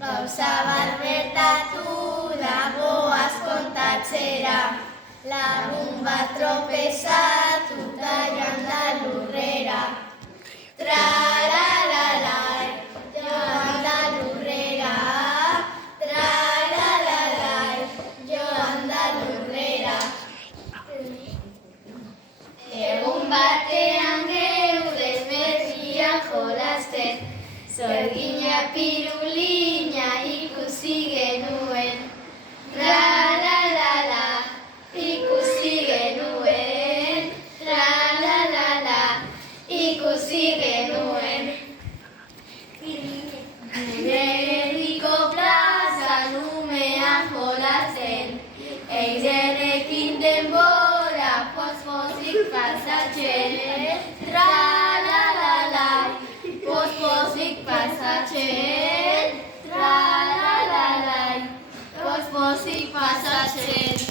Gauza bat gertatu dagoaz kontatzera, lagun bat tropezatuta joan da lurrera. Tralalalai, joan da lurrera. Tralalalai, joan da lurrera. Egun batean geudez berrian jolasten, Zorgina pirulina ikusi genuen. Tra-la-la-la, ikusi genuen. Tra-la-la-la, ikusi genuen. Gerriko plazan umean jolasten, eiderekin denbora poz-pozik pasatzen. Tra-la-la-la, poz-pozik pasatzen. Tra-la-la-la, poz-pozik pasatzen.